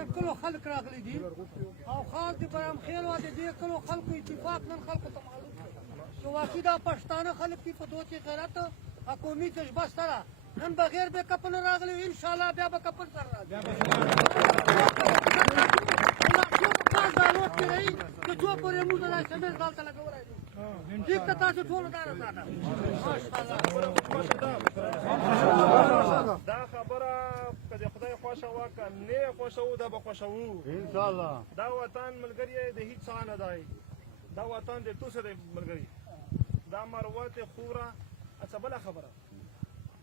دې کلو خلک راغلي دي او خاص د برام خیل او د دې کلو خلکو اتفاق نن خلکو ته معلوم دی چې واقعي دا پښتانه خلک دي په دوه کې غیرت او قومي جذبه سره نن بغیر بیک اپ نه راغلي انشاءالله بیا بیک اپ سره راځي که څو پورې موږ د SMS دلته لګولی دي ټیک ته تاسو ټولو دا راځه دا خبره که د خدای خوښه وه که نه یې خوښه وو دا به خوښه وو انشاءالله دا وطن ملګری د هیڅ څه نه دی دا وطن د تو سره ملګری دا مروت خوره اڅه بله خبره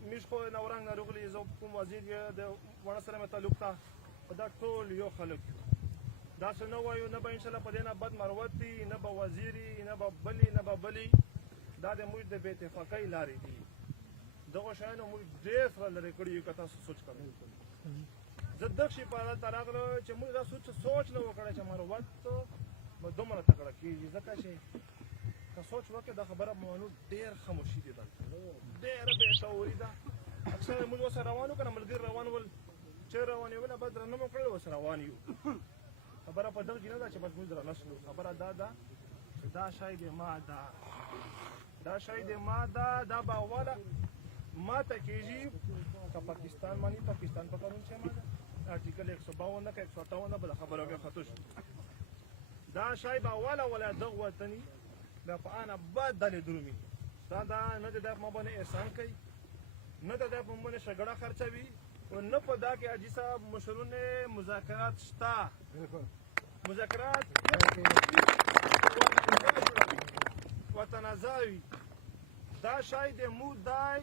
موږ خو نورنګ راغلي زه کوم وزیر یې د وړه سره مې تعلق ته دا ټول یو خلک داسې نه وایو نه به انشاءالله په دې نه بد مروت دي نه به وزیري نه به بلي نه به بلي دا د موږ د بې اتفاقۍ لارې دي دغو شیانو موږ ډېر سره لرې کړي یو که تاسو سوچ کوئ زه دغ شي په حالت ته راغلو چې موږ دا سوچ نه وکړی چې مروت به دومره تکړه کېږي ځکه چې که سوچ وکړې دا خبره مانو ډېر خاموشي دي دلته ډېره بې شعوري ده اکثر موږ ورسره روان وو که نه ملګري روان ول چې روان یو بله بد رانه مو کړی ورسره روان یو خبره په دغه کې نه ده چې بس موږ درنه شلو خبره دا ده چې دا شی د ما ده دا شی د ما ده دا به اوله ماته کېږي که پاکستان ماني پاکستان په قانون چې ما ده ارټیکل 152 نه که 158 به د خبرو کې خطو شو دا شی به اوله دغه وطني بیا په آنه بعد دلې درومي دا نه د دی په ما باندې احسان کوي نه د دی په ما باندې شګړه خرڅوي و نه په دا کې حاجي صاحب مشرونه مذاکرات شته مذاکرات وتنازعوي دا شی د مو دی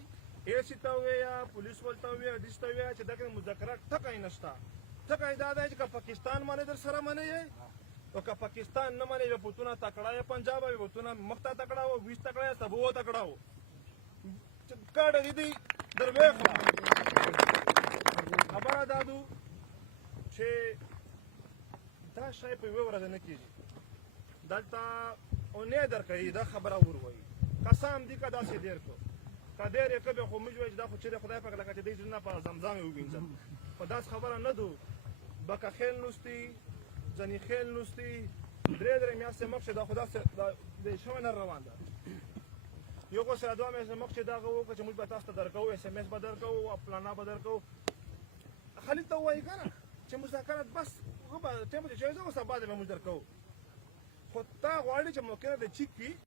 ایسی ته ووایه پولیس ولته ووایه داسې ته ووایه چې دا کې مذاکرات ټکی نشته ټکی دا دی چې که پاکستان باندې در سره منې یې او که پاکستان نه منې بیا پوتونه تکړه یې پنجاب وي پوتونه مخته تکړه و 20 تکړه یې سبو تکړه و کاډه دي در ویخه خبره دا دو چې دا شی په یوه ورځ نه کېږي دلته اونې درکوي دا خبره وروایي قسم دي که داسې ډېر کړو که ډېر یې که بیا خو موږ وایو چې دا خو چېرې خدای پاک لکه چې دی زړونه په زمزم یې ووینځم خو داسې خبره نه دو بکه خیل نوستی ځنې خیل نوستی درې میاشتې مخکې دا خو داسې د شوی نه روان ده یو خو سره 2 میاشتې مخکې دغه وکړه چې موږ به تاسو ته درکوو SMS به درکوو او پلانه به درکوو خلیل ته ووایي که نه چې مذاکرات بس هغه به ټایم چې شوی زه اوس سبا دې به موږ درکوو خو تا غواړې چې موقع د چیک کړي